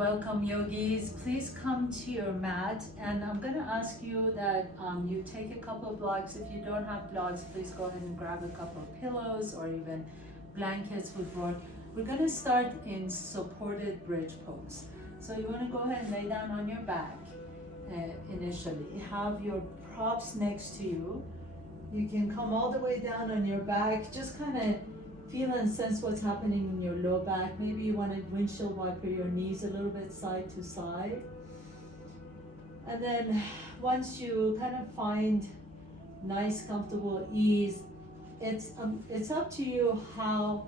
Welcome yogis. Please come to your mat, and I'm going to ask you that you take a couple of blocks. If you don't have blocks, please go ahead and grab a couple of pillows or even blankets would work. We're going to start in supported bridge pose. So you want to go ahead and lay down on your back initially. Have your props next to you. You can come all the way down on your back, just kind of feel and sense what's happening in your low back. Maybe you want to windshield wiper your knees a little bit side to side. And then once you kind of find nice, comfortable ease, it's up to you how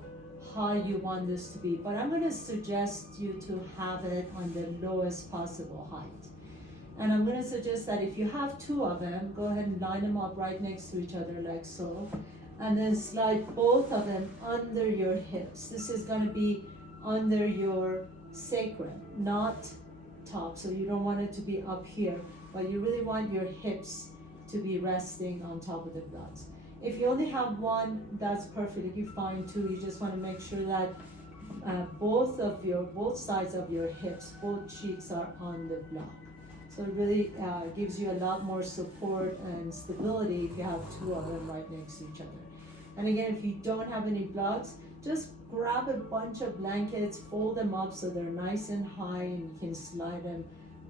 high you want this to be. But I'm going to suggest you to have it on the lowest possible height. And I'm going to suggest that if you have two of them, go ahead and line them up right next to each other like so. And then slide both of them under your hips. This is going to be under your sacrum, not top. So you don't want it to be up here, but you really want your hips to be resting on top of the blocks. If you only have one, that's perfectly fine too. You just want to make sure that both sides of your hips, both cheeks are on the block. So it really gives you a lot more support and stability if you have two of them right next to each other. And again, if you don't have any blocks, just grab a bunch of blankets, fold them up so they're nice and high, and you can slide them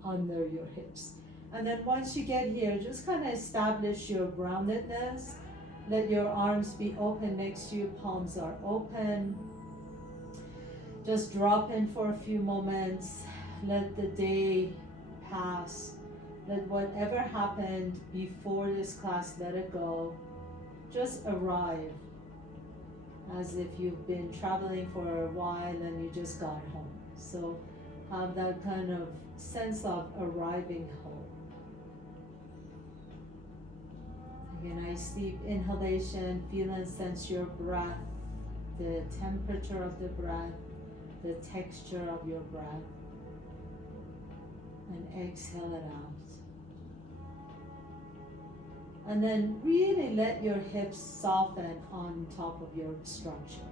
under your hips. And then once you get here, just kind of establish your groundedness. Let your arms be open next to you, palms are open. Just drop in for a few moments. Let the day pass. Let whatever happened before this class, let it go. Just arrive as if you've been traveling for a while and you just got home. So have that kind of sense of arriving home. Again, nice deep inhalation, feel and sense your breath, the temperature of the breath, the texture of your breath. And exhale it out. And then really let your hips soften on top of your structure.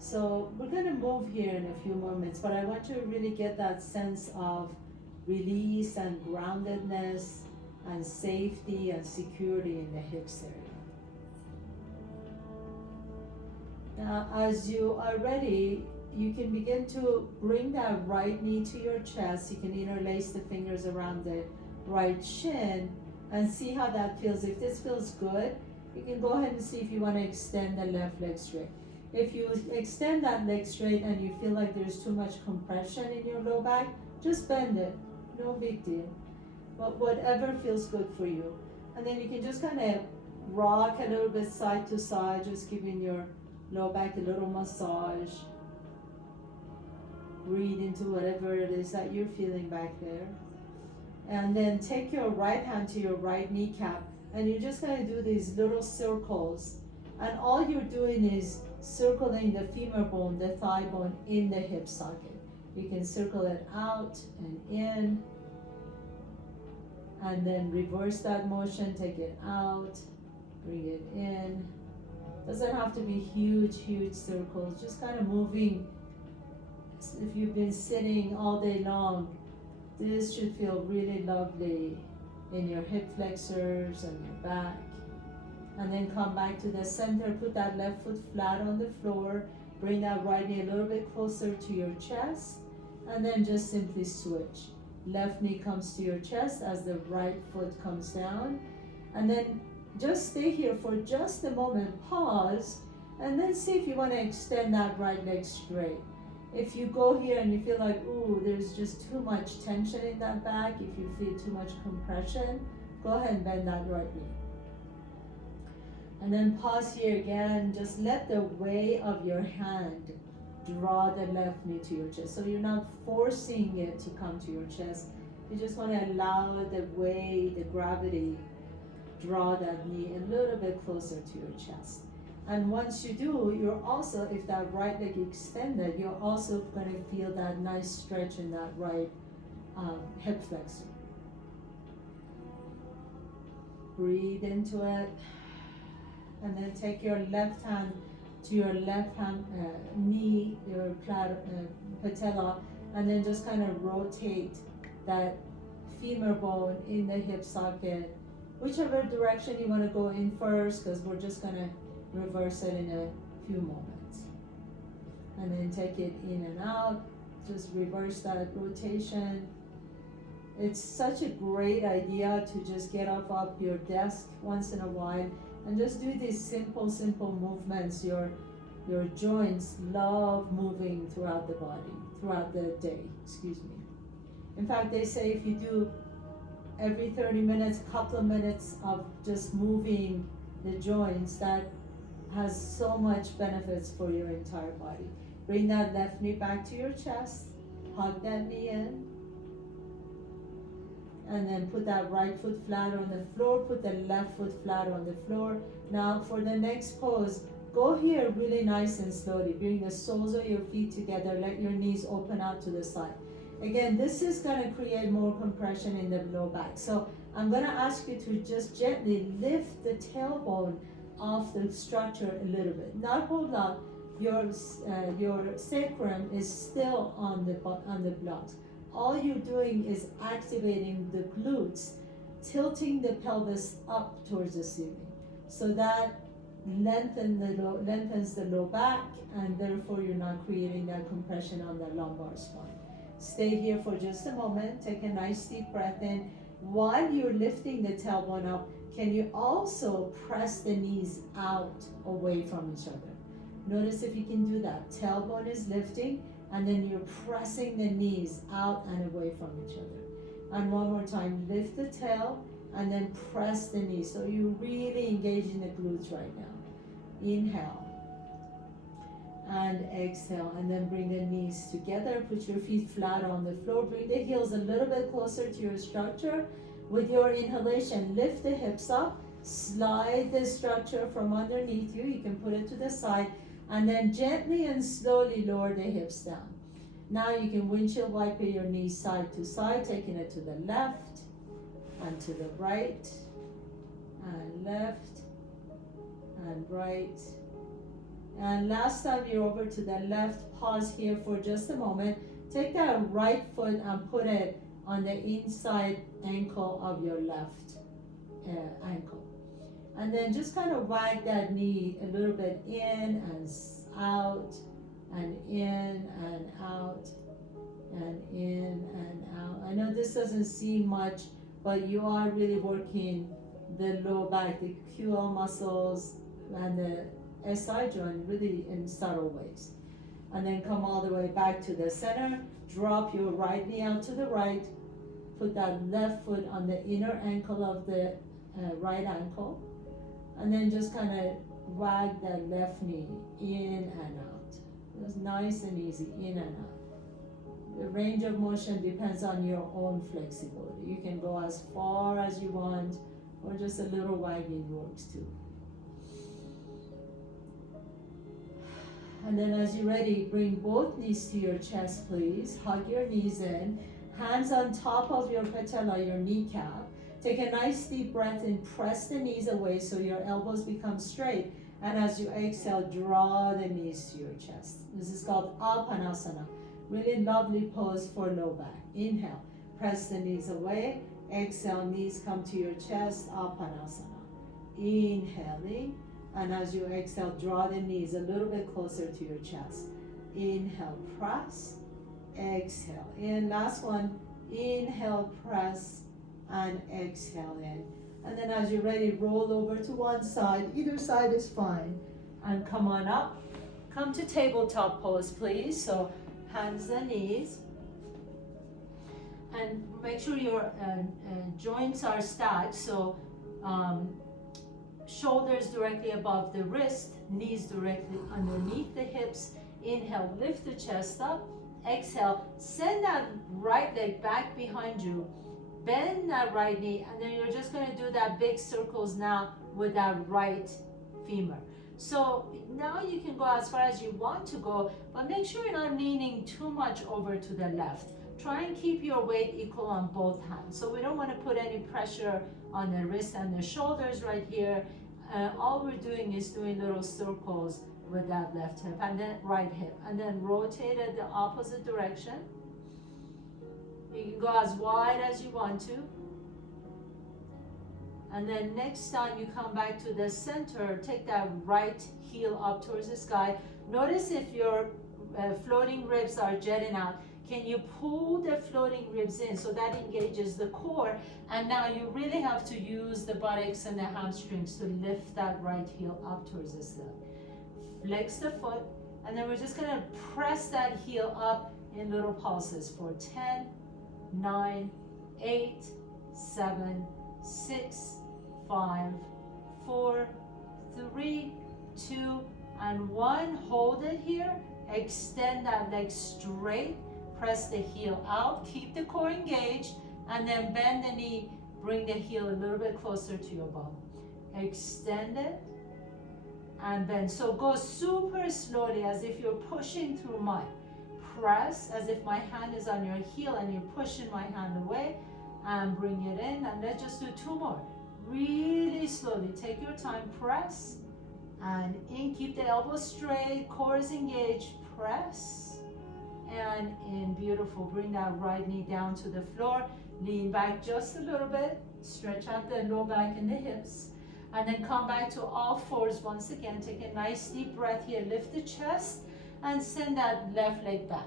So we're going to move here in a few moments, but I want you to really get that sense of release and groundedness and safety and security in the hips area. Now, as you are ready, you can begin to bring that right knee to your chest. You can interlace the fingers around the right shin and see how that feels. If this feels good, you can go ahead and see if you want to extend the left leg straight. If you extend that leg straight and you feel like there's too much compression in your low back, just bend it. No big deal. But whatever feels good for you. And then you can just kind of rock a little bit side to side, just giving your low back a little massage. Breathe into whatever it is that you're feeling back there. And then take your right hand to your right kneecap, and you're just going to do these little circles. And all you're doing is circling the femur bone, the thigh bone in the hip socket. You can circle it out and in, and then reverse that motion, take it out, bring it in. Doesn't have to be huge circles, just kind of moving. If you've been sitting all day long, this should feel really lovely in your hip flexors and your back. And then come back to the center, put that left foot flat on the floor, bring that right knee a little bit closer to your chest, and then just simply switch. Left knee comes to your chest as the right foot comes down. And then just stay here for just a moment, pause, and then see if you want to extend that right leg straight. If you go here and you feel like, ooh, there's just too much tension in that back, if you feel too much compression, go ahead and bend that right knee. And then pause here again, just let the weight of your hand draw the left knee to your chest. So you're not forcing it to come to your chest. You just want to allow the weight, the gravity, draw that knee a little bit closer to your chest. And once you do, you're also, if that right leg extended, you're also going to feel that nice stretch in that right hip flexor. Breathe into it. And then take your left hand to your left hand knee, your patella, and then just kind of rotate that femur bone in the hip socket, whichever direction you want to go in first, because we're just going to reverse it in a few moments. And then take it in and out, just reverse that rotation. It's such a great idea to just get up off your desk once in a while and just do these simple movements. Your joints love moving throughout the body, throughout the day, excuse me. In fact, they say if you do every 30 minutes, a couple of minutes of just moving the joints, that has so much benefits for your entire body. Bring that left knee back to your chest, hug that knee in, and then put that right foot flat on the floor, put the left foot flat on the floor. Now for the next pose, go here really nice and slowly. Bring the soles of your feet together, let your knees open out to the side. Again, this is gonna create more compression in the low back. So I'm gonna ask you to just gently lift the tailbone off the structure a little bit. Not a whole lot. Your sacrum is still on the blocks. All you're doing is activating the glutes, tilting the pelvis up towards the ceiling. So that lengthens the low back, and therefore you're not creating that compression on the lumbar spine. Stay here for just a moment. Take a nice deep breath in. While you're lifting the tailbone up, can you also press the knees out away from each other? Notice if you can do that. Tailbone is lifting, and then you're pressing the knees out and away from each other. And one more time, lift the tail and then press the knees. So you're really engaging the glutes right now. Inhale and exhale, and then bring the knees together. Put your feet flat on the floor. Bring the heels a little bit closer to your structure. With your inhalation, lift the hips up, slide the structure from underneath you. You can put it to the side, and then gently and slowly lower the hips down. Now you can windshield wiper your knees side to side, taking it to the left and to the right, and left and right. And last time you're over to the left, pause here for just a moment. Take that right foot and put it on the inside ankle of your left ankle. And then just kind of wag that knee a little bit in and out, and in and out, and in and out. I know this doesn't seem much, but you are really working the low back, the QL muscles, and the SI joint really in subtle ways. And then come all the way back to the center. Drop your right knee out to the right. Put that left foot on the inner ankle of the right ankle. And then just kind of wag that left knee in and out. It's nice and easy, in and out. The range of motion depends on your own flexibility. You can go as far as you want, or just a little wagging works too. And then as you're ready, bring both knees to your chest, please. Hug your knees in. Hands on top of your patella, your kneecap. Take a nice deep breath in. Press the knees away so your elbows become straight. And as you exhale, draw the knees to your chest. This is called Apanasana. Really lovely pose for low back. Inhale. Press the knees away. Exhale, knees come to your chest. Apanasana. Inhaling. And as you exhale, draw the knees a little bit closer to your chest. Inhale, press. Exhale in. Last one. Inhale, press, and exhale in. And then as you're ready, roll over to one side. Either side is fine. And come on up. Come to tabletop pose, please. So hands and knees. And make sure your joints are stacked. So shoulders directly above the wrist, knees directly underneath the hips. Inhale, lift the chest up. Exhale, send that right leg back behind you. Bend that right knee, and then you're just gonna do that big circles now with that right femur. So now you can go as far as you want to go, but make sure you're not leaning too much over to the left. Try and keep your weight equal on both hands. So we don't want to put any pressure on the wrist and the shoulders right here. All we're doing is doing little circles with that left hip and then right hip, and then rotate it the opposite direction. can go as wide as you want to. And then next time you come back to the center, take that right heel up towards the sky. Notice if your floating ribs are jetting out, can you pull the floating ribs in so that engages the core? And now you really have to use the buttocks and the hamstrings to lift that right heel up towards the sky. Flex the foot, and then we're just gonna press that heel up in little pulses for 10, 9, 8, 7, 6, 5, 4, 3, 2, and 1. Hold it here. Extend that leg straight. Press the heel out. Keep the core engaged. And then bend the knee. Bring the heel a little bit closer to your bum. Extend it and bend. So go super slowly as if you're pushing through mud. Press as if my hand is on your heel and you're pushing my hand away. And bring it in. And let's just do 2 more. Really slowly. Take your time. Press. And in, keep the elbows straight, core is engaged, press, and in, beautiful. Bring that right knee down to the floor, lean back just a little bit, stretch out the low back and the hips, and then come back to all fours once again. Take a nice deep breath here, lift the chest, and send that left leg back.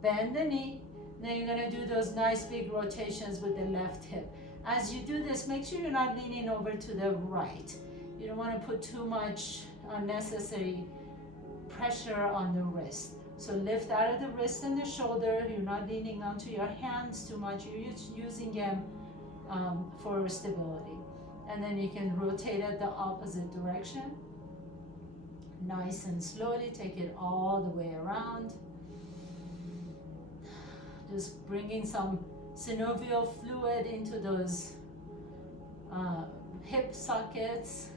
Bend the knee, then you're gonna do those nice big rotations with the left hip. As you do this, make sure you're not leaning over to the right. You don't want to put too much unnecessary pressure on the wrist. So lift out of the wrist and the shoulder. You're not leaning onto your hands too much. You're using them for stability. And then you can rotate it the opposite direction. Nice and slowly, take it all the way around. Just bringing some synovial fluid into those hip sockets.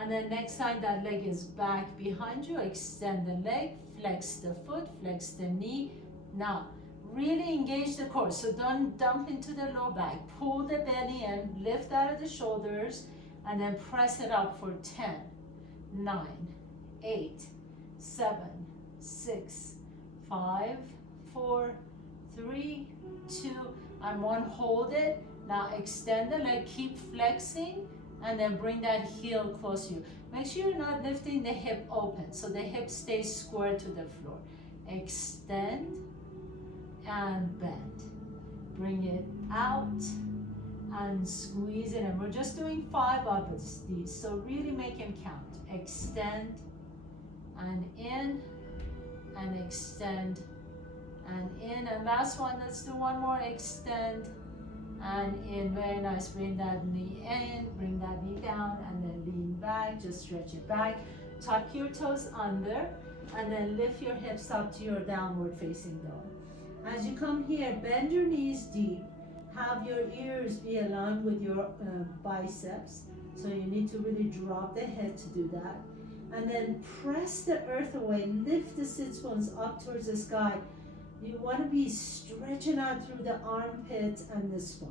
And then next time that leg is back behind you, extend the leg, flex the foot, flex the knee. Now, really engage the core. So don't dump into the low back. Pull the belly in, lift out of the shoulders, and then press it up for 10, 9, 8, 7, 6, 5, 4, 3, 2, and 1. Hold it. Now extend the leg, keep flexing, and then bring that heel close to you. Make sure you're not lifting the hip open, so the hip stays square to the floor. Extend and bend. Bring it out and squeeze it in. We're just doing 5 of these, so really make them count. Extend and in, and extend and in. And last one, let's do 1 more. Extend and in. Very nice. Bring that knee in, bring that knee down, and then lean back. Just stretch it back. Tuck your toes under, and then lift your hips up to your downward facing dog. As you come here, bend your knees deep. Have your ears be aligned with your biceps. So you need to really drop the head to do that. And then press the earth away. Lift the sits bones up towards the sky. You want to be stretching out through the armpits and the spine.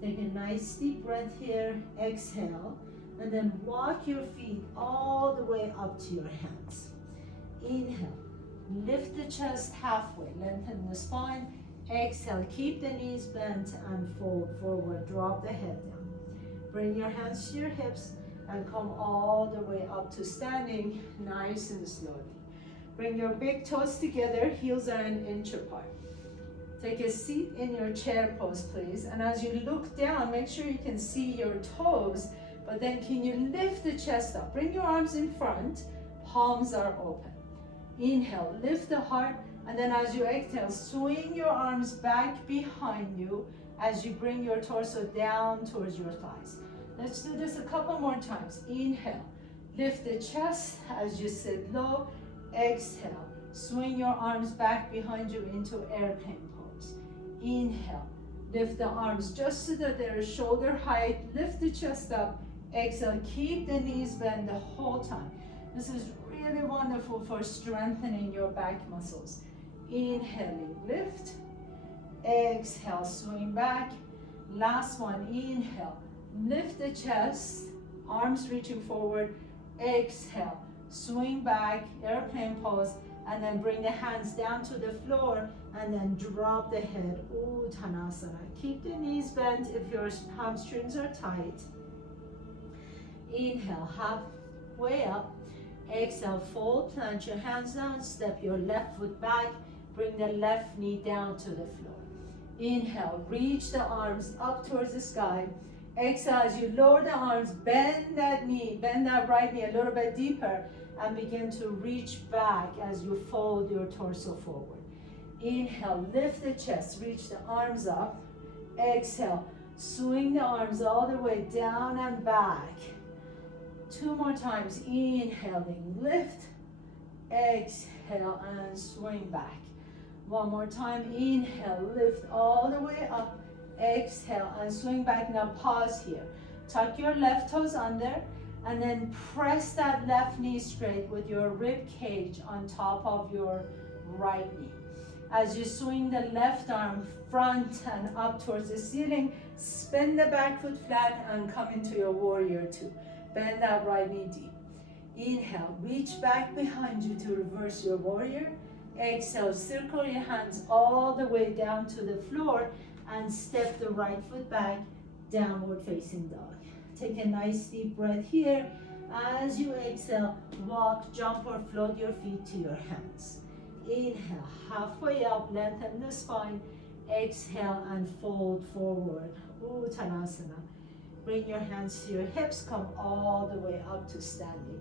Take a nice deep breath here. Exhale. And then walk your feet all the way up to your hands. Inhale. Lift the chest halfway. Lengthen the spine. Exhale. Keep the knees bent and fold forward. Drop the head down. Bring your hands to your hips and come all the way up to standing, nice and slowly. Bring your big toes together, heels are 1 inch apart. Take a seat in your chair pose, please. And as you look down, make sure you can see your toes, but then can you lift the chest up? Bring your arms in front, palms are open. Inhale, lift the heart, and then as you exhale, swing your arms back behind you as you bring your torso down towards your thighs. Let's do this a couple more times. Inhale, lift the chest as you sit low. Exhale, swing your arms back behind you into airplane pose. Inhale, lift the arms just so that they're shoulder height. Lift the chest up. Exhale, keep the knees bent the whole time. This is really wonderful for strengthening your back muscles. Inhaling, lift. Exhale, swing back. Last one, inhale. Lift the chest, arms reaching forward. Exhale, swing back, airplane pose. and then bring the hands down to the floor, and then drop the head, Uttanasana. Keep the knees bent if your hamstrings are tight. Inhale, halfway up. Exhale, fold, plant your hands down, step your left foot back, bring the left knee down to the floor. Inhale, reach the arms up towards the sky. Exhale, as you lower the arms, bend that knee, bend that right knee a little bit deeper, and begin to reach back as you fold your torso forward. Inhale, lift the chest, reach the arms up. Exhale, swing the arms all the way down and back. 2 more times, inhaling, lift, exhale, and swing back. 1 more time, inhale, lift all the way up, exhale, and swing back. Now pause here. Tuck your left toes under, and then press that left knee straight with your rib cage on top of your right knee. As you swing the left arm front and up towards the ceiling, spin the back foot flat and come into your warrior two. Bend that right knee deep. Inhale, reach back behind you to reverse your warrior. Exhale, circle your hands all the way down to the floor and step the right foot back, downward facing dog. Take a nice deep breath here. As you exhale, walk, jump, or float your feet to your hands. Inhale, halfway up, lengthen the spine. Exhale and fold forward, Uttanasana. Bring your hands to your hips, come all the way up to standing.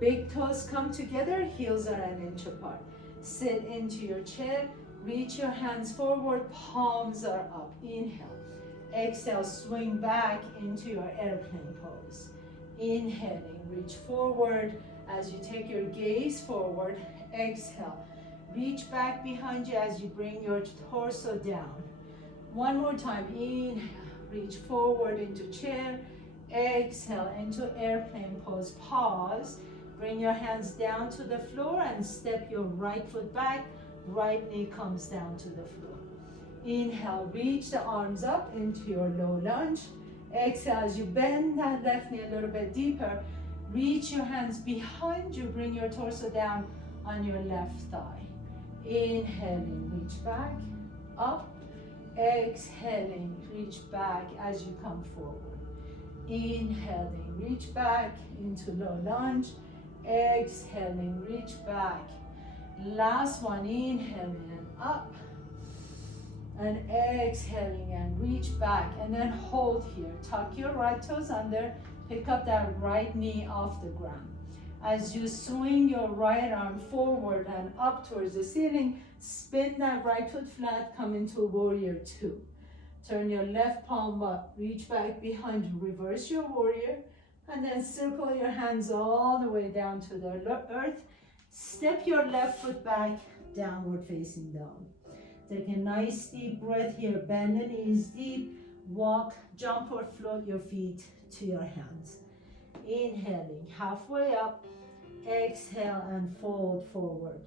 Big toes come together, heels are an inch apart. Sit into your chair, reach your hands forward, palms are up. Inhale. Exhale, swing back into your airplane pose. Inhaling, reach forward as you take your gaze forward. Exhale, reach back behind you as you bring your torso down. 1 more time, inhale, reach forward into chair. Exhale, into airplane pose, pause. Bring your hands down to the floor and step your right foot back. Right knee comes down to the floor. Inhale, reach the arms up into your low lunge. Exhale, as you bend that left knee a little bit deeper, reach your hands behind you, bring your torso down on your left thigh. Inhaling, reach back, up. Exhaling, reach back as you come forward. Inhaling, reach back into low lunge. Exhaling, reach back. Last one, inhaling and up. And exhaling and reach back. And then hold here. Tuck your right toes under. Pick up that right knee off the ground. As you swing your right arm forward and up towards the ceiling, spin that right foot flat, come into warrior two. Turn your left palm up, reach back behind you, reverse your warrior, and then circle your hands all the way down to the earth. Step your left foot back, downward facing dog. Take a nice deep breath here, bend the knees deep, walk, jump or float your feet to your hands. Inhaling, halfway up, exhale and fold forward.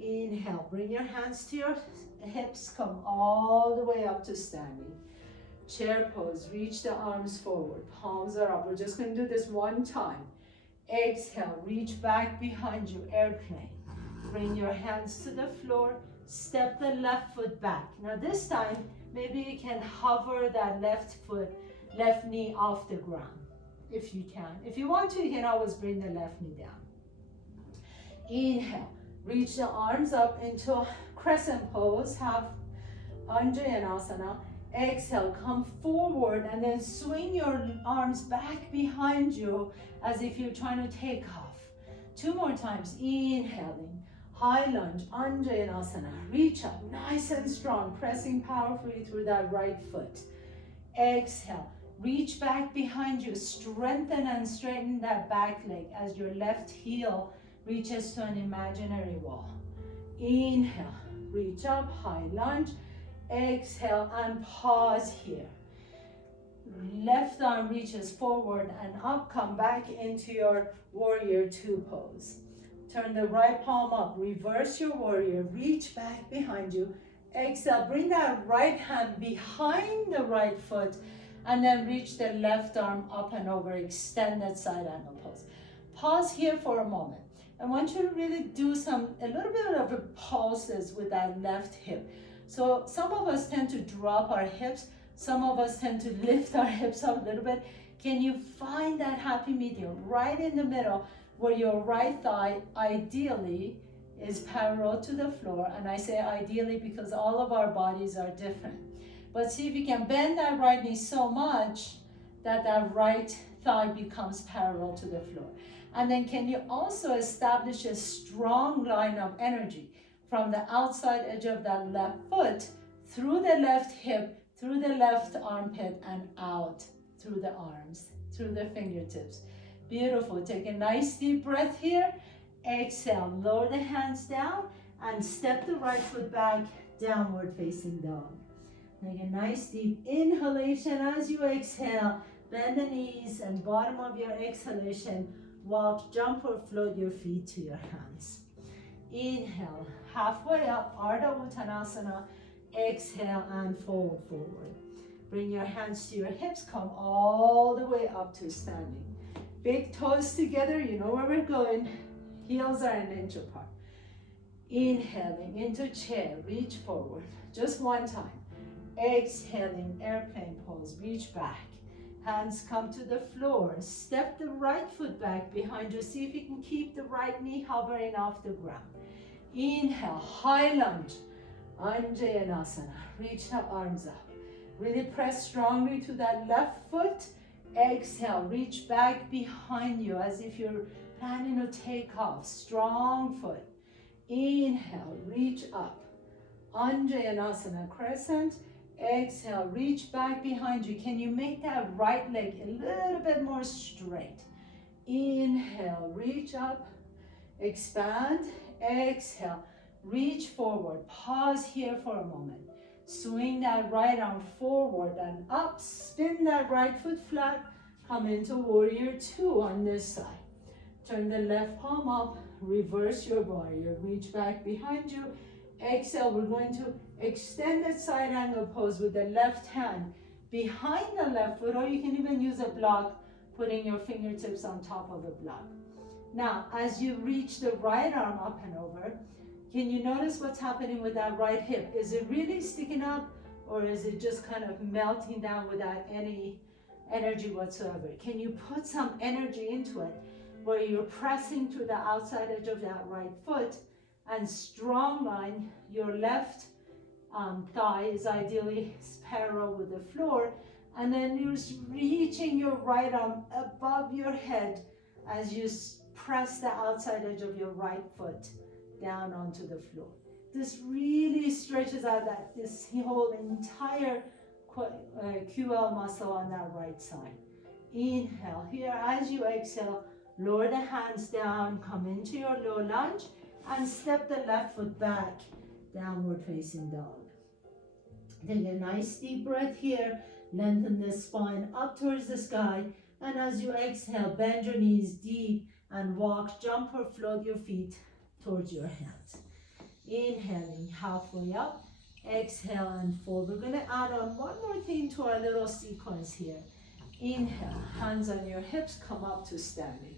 Inhale, bring your hands to your hips, come all the way up to standing. Chair pose, reach the arms forward, palms are up. We're just going to do this 1 time. Exhale, reach back behind you, airplane. Bring your hands to the floor, step the left foot back. Now this time, maybe you can hover that left knee off the ground, if you can. If you want to, you can always bring the left knee down. Inhale, reach the arms up into crescent pose, half Anjayanasana. Exhale, come forward and then swing your arms back behind you as if you're trying to take off. 2 more times, inhaling, high lunge, Anjayanasana. Reach up, nice and strong, pressing powerfully through that right foot. Exhale, reach back behind you, strengthen and straighten that back leg as your left heel reaches to an imaginary wall. Inhale, reach up, high lunge. Exhale and pause here. Left arm reaches forward and up, come back into your warrior two pose. Turn the right palm up, reverse your warrior, reach back behind you. Exhale, bring that right hand behind the right foot and then reach the left arm up and over, extended side angle pose. Pause here for a moment. I want you to really do a little bit of a pulses with that left hip. So some of us tend to drop our hips, some of us tend to lift our hips up a little bit. Can you find that happy medium right in the middle where your right thigh ideally is parallel to the floor? And I say ideally because all of our bodies are different. But see if you can bend that right knee so much that that right thigh becomes parallel to the floor. And then can you also establish a strong line of energy from the outside edge of that left foot through the left hip, through the left armpit, and out through the arms, through the fingertips. Beautiful. Take a nice deep breath here. Exhale, lower the hands down and step the right foot back, downward facing dog. Take a nice deep inhalation as you exhale. Bend the knees and bottom of your exhalation, walk, jump or float your feet to your hands. Inhale, halfway up, Ardha Uttanasana. Exhale and fold forward. Bring your hands to your hips, come all the way up to standing. Big toes together, you know where we're going. Heels are an inch apart. Inhaling into chair, reach forward. Just one time. Exhaling, airplane pose, reach back. Hands come to the floor. Step the right foot back behind you. See if you can keep the right knee hovering off the ground. Inhale, high lunge. Anjayanasana. Reach the arms up. Really press strongly to that left foot. Exhale, reach back behind you as if you're planning to take off. Strong foot. Inhale, reach up. Anjayanasana, crescent. Exhale, reach back behind you. Can you make that right leg a little bit more straight? Inhale, reach up. Expand. Exhale, reach forward. Pause here for a moment. Swing that right arm forward and up. Spin that right foot flat. Come into warrior two on this side. Turn the left palm up. Reverse your warrior. Reach back behind you. Exhale, we're going to extend the side angle pose with the left hand behind the left foot, or you can even use a block, putting your fingertips on top of a block. Now, as you reach the right arm up and over, can you notice what's happening with that right hip? Is it really sticking up, or is it just kind of melting down without any energy whatsoever? Can you put some energy into it where you're pressing to the outside edge of that right foot and strong line your left thigh is ideally parallel with the floor, and then you're reaching your right arm above your head as you press the outside edge of your right foot down onto the floor. This really stretches out this whole entire QL muscle on that right side. Inhale here. As you exhale, lower the hands down, come into your low lunge, and step the left foot back, downward facing dog. Take a nice deep breath here, lengthen the spine up towards the sky, and as you exhale, bend your knees deep and walk, jump or float your feet towards your hands. Inhaling, halfway up, exhale and fold. We're gonna add on one more thing to our little sequence here. Inhale, hands on your hips, come up to standing.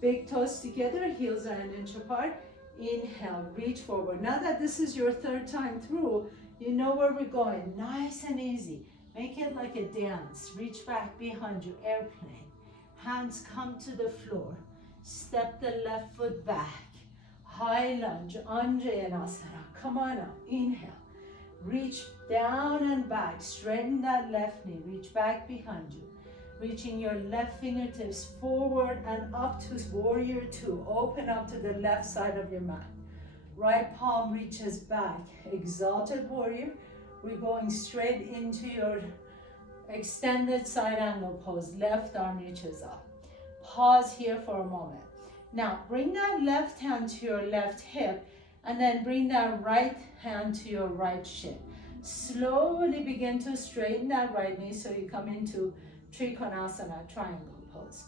Big toes together, heels are an inch apart. Inhale, reach forward. Now that this is your third time through, you know where we're going. Nice and easy. Make it like a dance. Reach back behind you, airplane. Hands come to the floor. Step the left foot back. High lunge, Anjayanasana. Come on up. Inhale. Reach down and back. Straighten that left knee. Reach back behind you. Reaching your left fingertips forward and up to warrior two. Open up to the left side of your mat. Right palm reaches back. Exalted warrior. We're going straight into your extended side angle pose. Left arm reaches up. Pause here for a moment. Now bring that left hand to your left hip and then bring that right hand to your right shin. Slowly begin to straighten that right knee so you come into Trikonasana, triangle pose.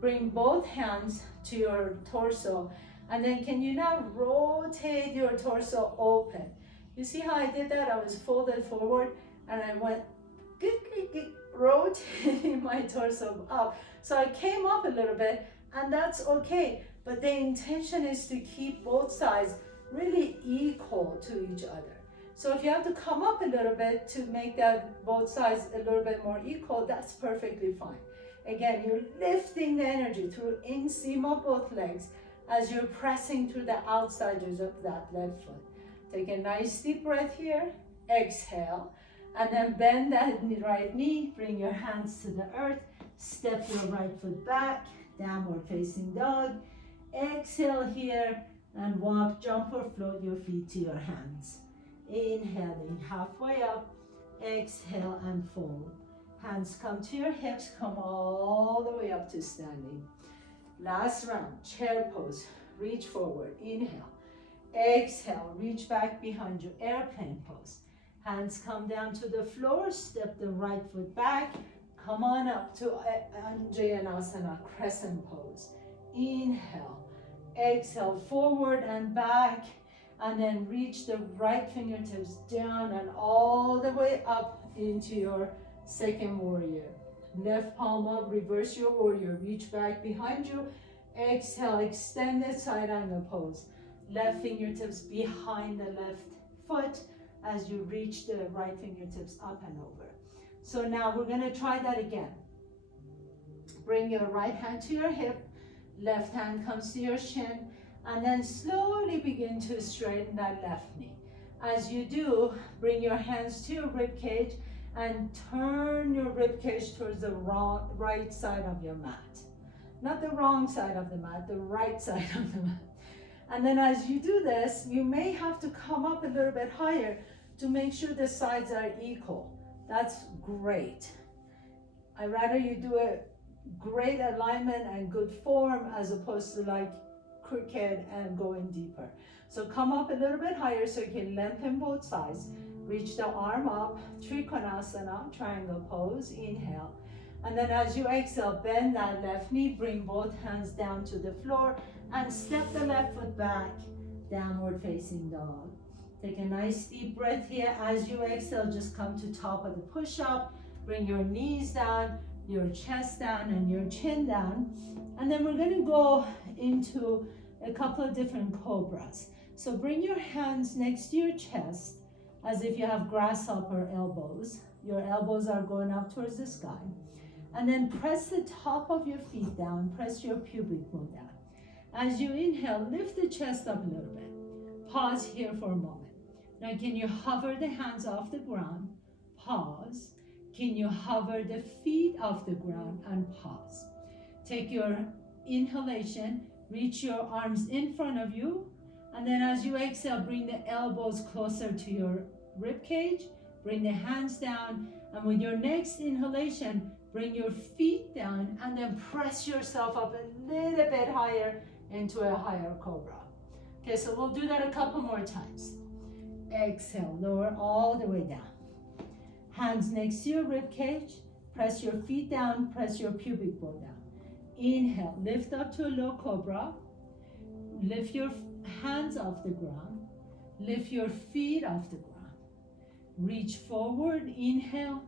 Bring both hands to your torso, and then can you now rotate your torso open? You see how I did that? I was folded forward and I went rotating my torso up. So I came up a little bit, and that's okay. but the intention is to keep both sides really equal to each other. So if you have to come up a little bit to make that both sides a little bit more equal, that's perfectly fine. Again, you're lifting the energy through inseam of both legs as you're pressing through the outsiders of that left foot. Take a nice deep breath here. Exhale. And then bend that right knee. Bring your hands to the earth. Step your right foot back. Downward facing dog. Exhale here. And walk, jump, or float your feet to your hands. Inhaling halfway up. Exhale and fold. Hands come to your hips. Come all the way up to standing. Last round. Chair pose. Reach forward. Inhale. Exhale, reach back behind you, airplane pose. Hands come down to the floor, step the right foot back, come on up to Anjaneyasana, crescent pose. Inhale, exhale, forward and back, and then reach the right fingertips down and all the way up into your second warrior. Left palm up, reverse your warrior, reach back behind you, exhale, extended side angle pose. Left fingertips behind the left foot as you reach the right fingertips up and over. So now we're going to try that again. Bring your right hand to your hip, left hand comes to your shin, and then slowly begin to straighten that left knee. As you do, bring your hands to your rib cage and turn your rib cage towards the right side of your mat. Not the wrong side of the mat, the right side of the mat. And then as you do this, you may have to come up a little bit higher to make sure the sides are equal. That's great. I'd rather you do a great alignment and good form as opposed to like crooked and going deeper. So come up a little bit higher so you can lengthen both sides. Reach the arm up, Trikonasana, triangle pose, inhale. And then as you exhale, bend that left knee, bring both hands down to the floor, and step the left foot back, downward facing dog. Take a nice deep breath here. As you exhale, just come to top of the push-up. Bring your knees down, your chest down, and your chin down. And then we're gonna go into a couple of different cobras. So bring your hands next to your chest as if you have grasshopper elbows. Your elbows are going up towards the sky. And then press the top of your feet down, press your pubic bone down. As you inhale, lift the chest up a little bit. Pause here for a moment. Now can you hover the hands off the ground? Pause. Can you hover the feet off the ground and pause? Take your inhalation, reach your arms in front of you, and then as you exhale, bring the elbows closer to your rib cage, bring the hands down, and with your next inhalation, bring your feet down and then press yourself up a little bit higher into a higher cobra. Okay, so we'll do that a couple more times. Exhale, lower all the way down. Hands next to your rib cage, press your feet down, press your pubic bone down. Inhale, lift up to a low cobra. Lift your hands off the ground. Lift your feet off the ground. Reach forward, inhale.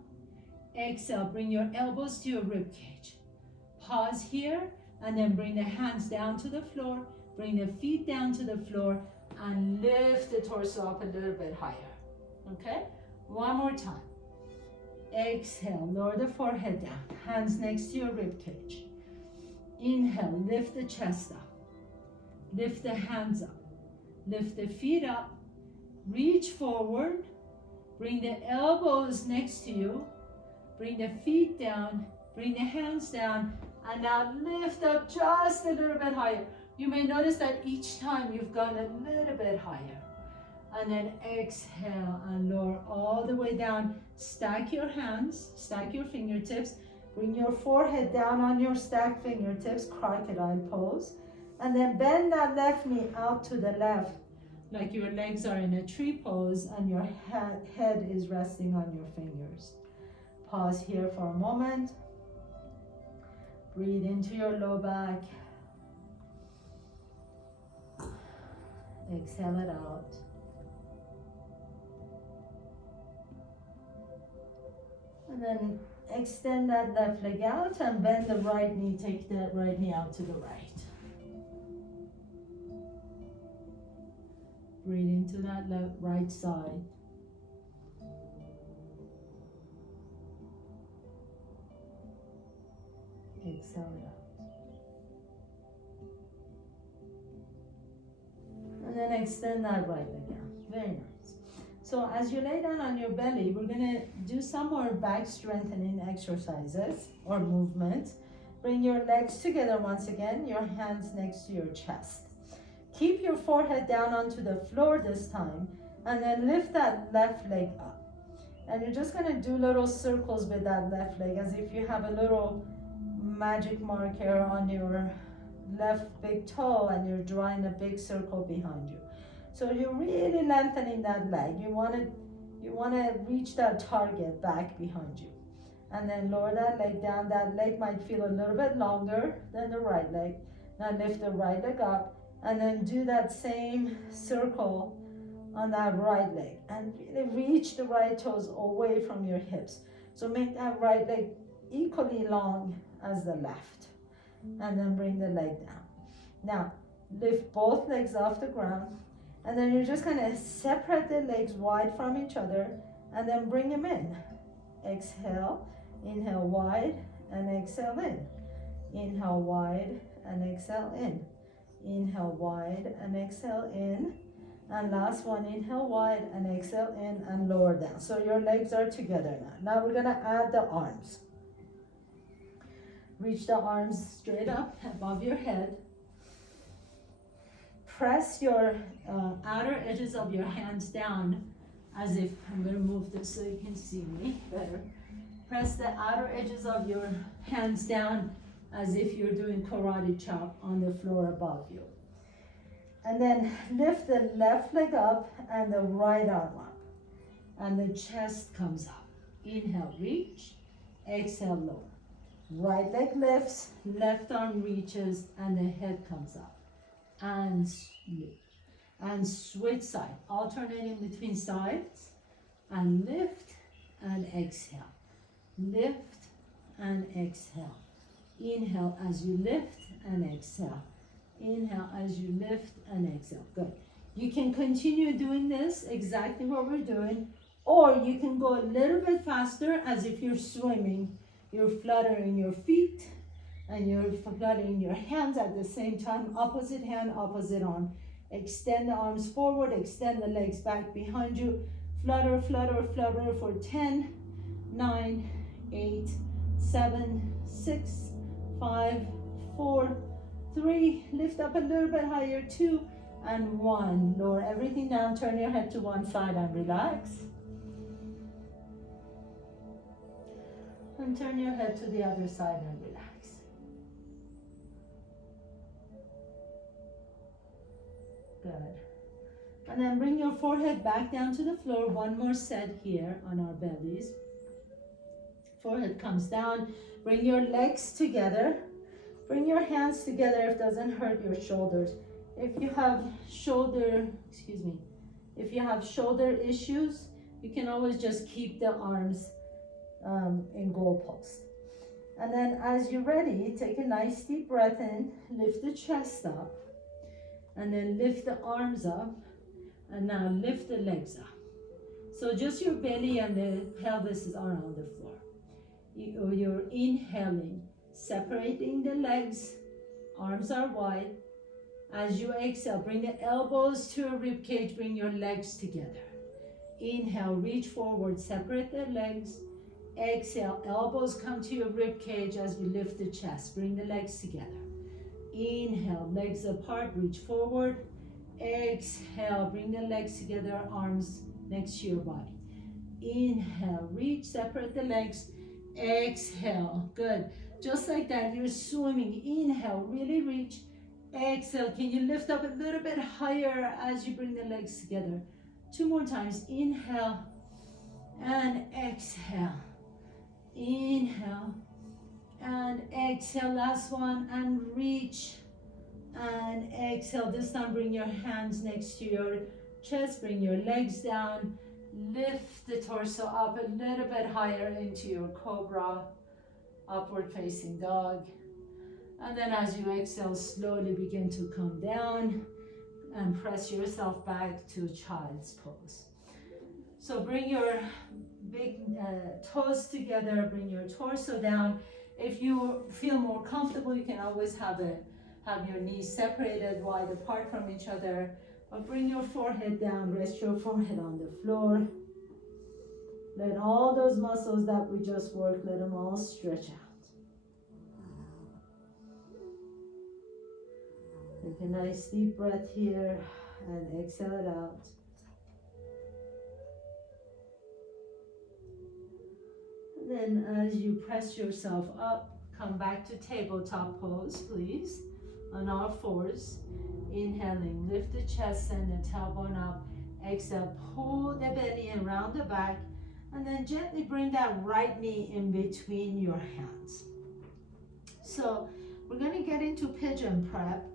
Exhale, bring your elbows to your rib cage. Pause here, and then bring the hands down to the floor, bring the feet down to the floor, and lift the torso up a little bit higher. Okay? One more time. Exhale, lower the forehead down, hands next to your rib cage. Inhale, lift the chest up. Lift the hands up. Lift the feet up. Reach forward. Bring the elbows next to you. Bring the feet down. Bring the hands down. And now lift up just a little bit higher. You may notice that each time you've gone a little bit higher. And then exhale and lower all the way down. Stack your hands, stack your fingertips. Bring your forehead down on your stacked fingertips, crocodile pose. And then bend that left knee out to the left, like your legs are in a tree pose and your head is resting on your fingers. Pause here for a moment. Breathe into your low back. Exhale it out. And then extend that left leg out and bend the right knee. Take that right knee out to the right. breathe into that right side. Exhale it out. And then extend that right leg out. Very nice. So as you lay down on your belly, we're gonna do some more back strengthening exercises or movements. Bring your legs together once again, your hands next to your chest. Keep your forehead down onto the floor this time, and then lift that left leg up. And you're just gonna do little circles with that left leg as if you have a little magic marker on your left big toe and you're drawing a big circle behind you. So you're really lengthening that leg. You wanna reach that target back behind you. And then lower that leg down. That leg might feel a little bit longer than the right leg. Now lift the right leg up and then do that same circle on that right leg. And really reach the right toes away from your hips. So make that right leg equally long as the left. And then bring the leg down. Now lift both legs off the ground. And then you're just gonna separate the legs wide from each other and then bring them in. Exhale, inhale wide and exhale in. Inhale wide and exhale in. Inhale wide and exhale in. And last one, inhale wide and exhale in and lower down. So your legs are together now. Now we're gonna add the arms. Reach the arms straight up above your head. Press your outer edges of your hands down as if, I'm going to move this so you can see me better. Press the outer edges of your hands down as if you're doing karate chop on the floor above you. And then lift the left leg up and the right arm up. And the chest comes up. Inhale, reach. Exhale, lower. Right leg lifts, left arm reaches, and the head comes up. And lift. And switch side, alternating between sides, and lift and exhale. Lift and exhale. Inhale as you lift and exhale. Inhale as you lift and exhale. Good. You can continue doing this, exactly what we're doing, or you can go a little bit faster as if you're swimming. You're fluttering your feet and you're fluttering your hands at the same time. Opposite hand, opposite arm. Extend the arms forward, extend the legs back behind you. Flutter, flutter, flutter for 10, 9, 8, 7, 6, 5, 4, 3. Lift up a little bit higher, 2, and 1. Lower everything down, turn your head to one side and relax. And turn your head to the other side and relax. Good. And then bring your forehead back down to the floor. One more set here on our bellies. Forehead comes down. Bring your legs together. Bring your hands together if it doesn't hurt your shoulders. If you have shoulder issues, you can always just keep the arms in goalpost. And then as you're ready, take a nice deep breath in, lift the chest up, and then lift the arms up, and now lift the legs up. So just your belly and the pelvis are on the floor. You're inhaling, separating the legs, arms are wide. As you exhale, bring the elbows to a rib cage, bring your legs together. Inhale, reach forward, separate the legs. Exhale, elbows come to your rib cage as you lift the chest. Bring the legs together. Inhale, legs apart, reach forward. Exhale, bring the legs together, arms next to your body. Inhale, reach, separate the legs. Exhale, good. Just like that, you're swimming. Inhale, really reach. Exhale, can you lift up a little bit higher as you bring the legs together? 2 more times. Inhale and exhale. Inhale and exhale. Last one, and reach and exhale. This time bring your hands next to your chest, bring your legs down, lift the torso up a little bit higher into your cobra, upward facing dog. And then as you exhale, slowly begin to come down. and press yourself back to child's pose. So bring your big toes together, bring your torso down. If you feel more comfortable, you can always have your knees separated wide apart from each other. But bring your forehead down, rest your forehead on the floor. Let all those muscles that we just worked, let them all stretch out. Take a nice deep breath here and exhale it out. And then as you press yourself up, come back to tabletop pose, please, on all fours. Inhaling, lift the chest and the tailbone up. Exhale, pull the belly and round the back. And then gently bring that right knee in between your hands. So we're going to get into pigeon prep.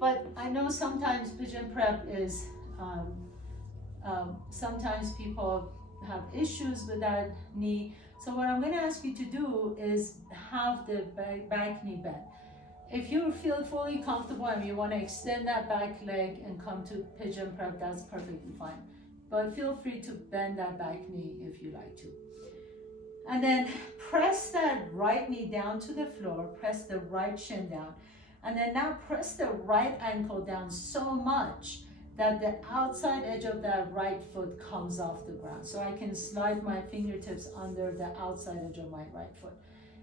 But I know sometimes pigeon prep is, sometimes people have issues with that knee. So what I'm going to ask you to do is have the back knee bent. If you feel fully comfortable and you want to extend that back leg and come to pigeon prep, that's perfectly fine. But feel free to bend that back knee if you like to. And then press that right knee down to the floor, press the right shin down. And then now press the right ankle down so much that the outside edge of that right foot comes off the ground. So I can slide my fingertips under the outside edge of my right foot.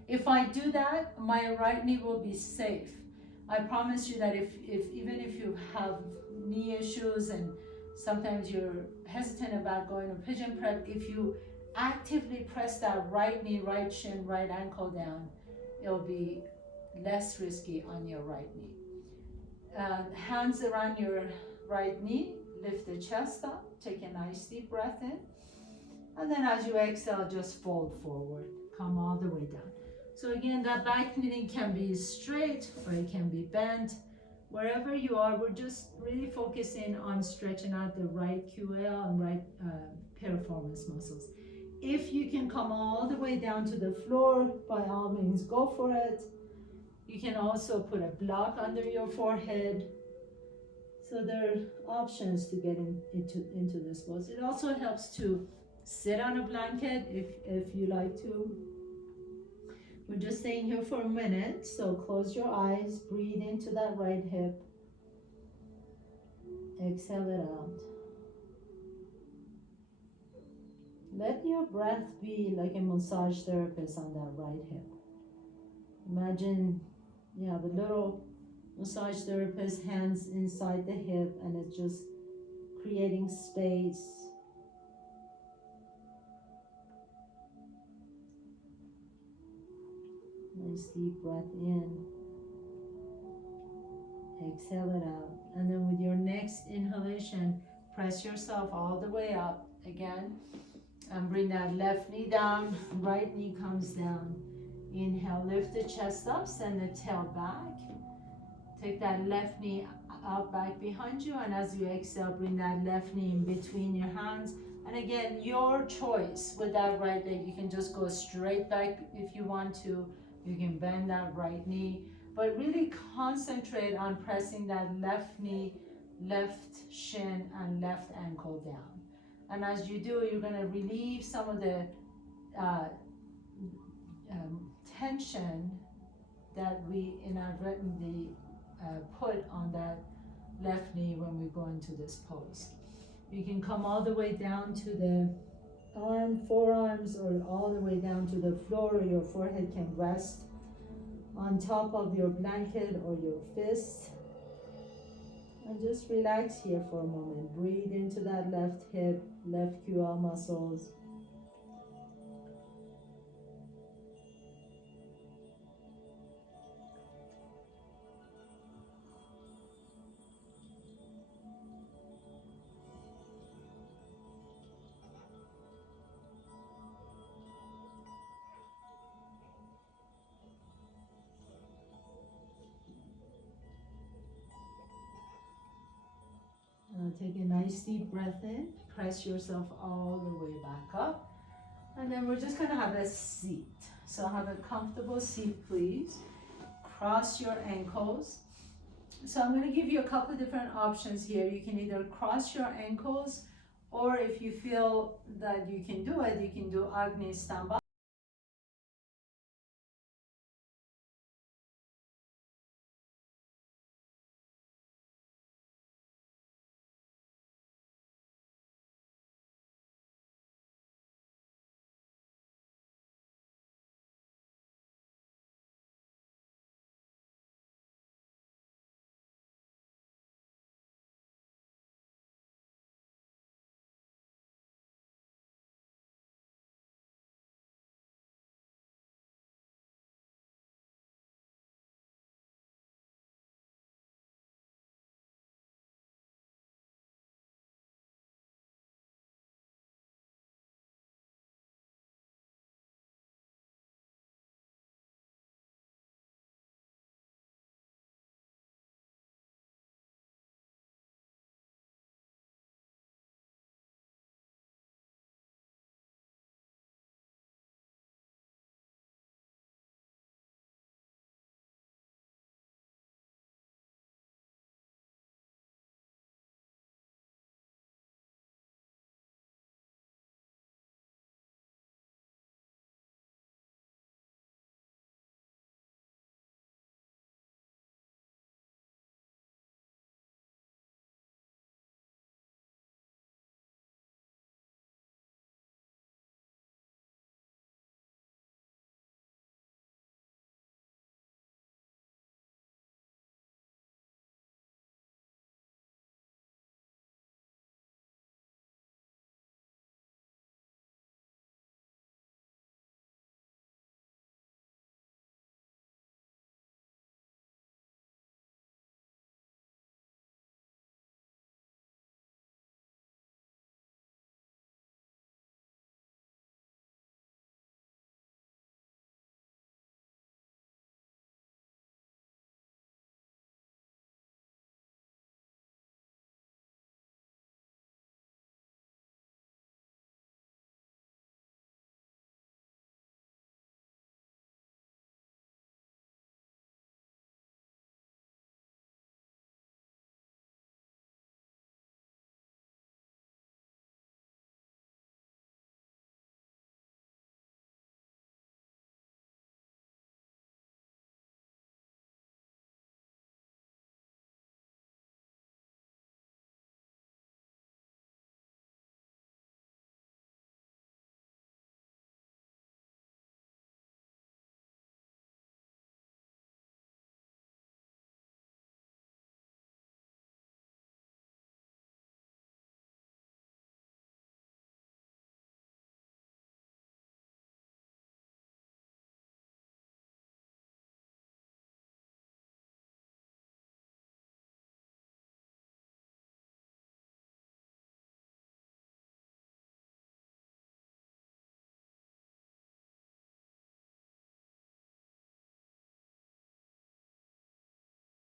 If I do that, my right knee will be safe. I promise you that if even if you have knee issues and sometimes you're hesitant about going to pigeon prep, if you actively press that right knee, right shin, right ankle down, it'll be less risky on your right knee. Hands around your right knee, lift the chest up, take a nice deep breath in, and then as you exhale, just fold forward, come all the way down. So again, that back knee can be straight or it can be bent. Wherever you are, we're just really focusing on stretching out the right QL and right piriformis muscles. If you can come all the way down to the floor, by all means, go for it. You can also put a block under your forehead. So there are options to get into this pose. It also helps to sit on a blanket if you like to. We're just staying here for a minute, so close your eyes, breathe into that right hip, exhale it out. Let your breath be like a massage therapist on that right hip. Imagine you have a little massage therapist, hands inside the hip, and it's just creating space. Nice deep breath in. Exhale it out. And then with your next inhalation, press yourself all the way up again. And bring that left knee down, right knee comes down. Inhale, lift the chest up, send the tail back. Take that left knee out back behind you, and as you exhale, bring that left knee in between your hands. And again, your choice with that right leg. You can just go straight back if you want to. You can bend that right knee, but really concentrate on pressing that left knee, left shin, and left ankle down. And as you do, you're going to relieve some of the tension that we inadvertently put on that left knee when we go into this pose. You can come all the way down to the forearms, or all the way down to the floor, or your forehead can rest on top of your blanket or your fist. And just relax here for a moment. Breathe into that left hip, left QL muscles. Take a nice deep breath in, press yourself all the way back up, and then we're just going to have a seat. So have a comfortable seat, please. Cross your ankles, So I'm going to give you a couple of different options here. You can either cross your ankles, or if you feel that you can do it, you can do Agni Stamba.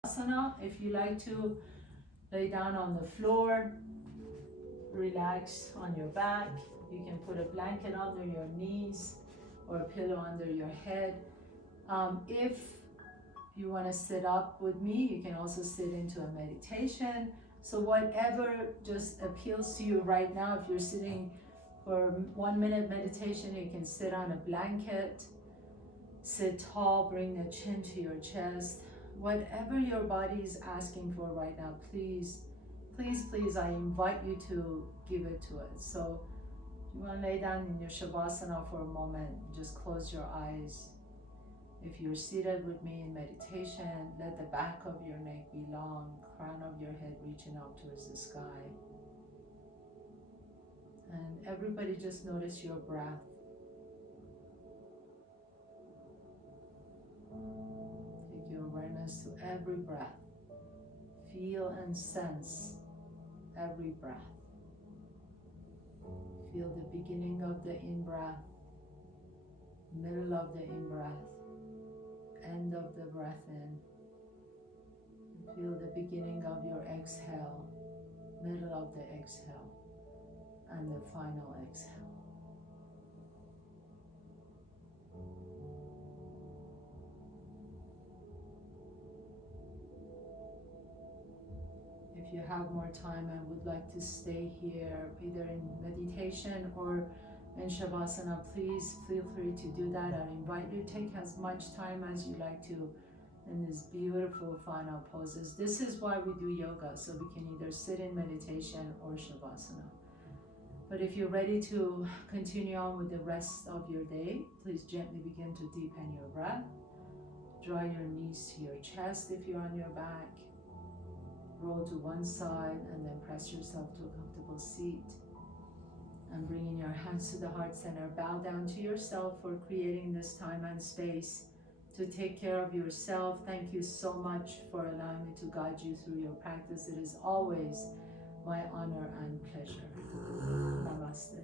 Asana. If you like to lay down on the floor, relax on your back. You can put a blanket under your knees or a pillow under your head. If you want to sit up with me, you can also sit into a meditation. So whatever just appeals to you right now. If you're sitting for 1 minute meditation, you can sit on a blanket, sit tall, bring the chin to your chest. Whatever your body is asking for right now, please, please, please, I invite you to give it to it. So you want to lay down in your Shavasana for a moment, just close your eyes. If you're seated with me in meditation, let the back of your neck be long, crown of your head reaching up towards the sky. And everybody just notice your breath. Take your awareness to every breath. Feel and sense every breath. Feel the beginning of the in-breath, middle of the in-breath, end of the breath in. Feel the beginning of your exhale, middle of the exhale, and the final exhale. you have more time and would like to stay here, either in meditation or in Shavasana, please feel free to do that. I invite you to take as much time as you like to in these beautiful final poses. This is why we do yoga, so we can either sit in meditation or Shavasana. But if you're ready to continue on with the rest of your day, please gently begin to deepen your breath. Draw your knees to your chest if you're on your back. Roll to one side and then press yourself to a comfortable seat. And bringing your hands to the heart center, bow down to yourself for creating this time and space to take care of yourself. Thank you so much for allowing me to guide you through your practice. It is always my honor and pleasure. Namaste.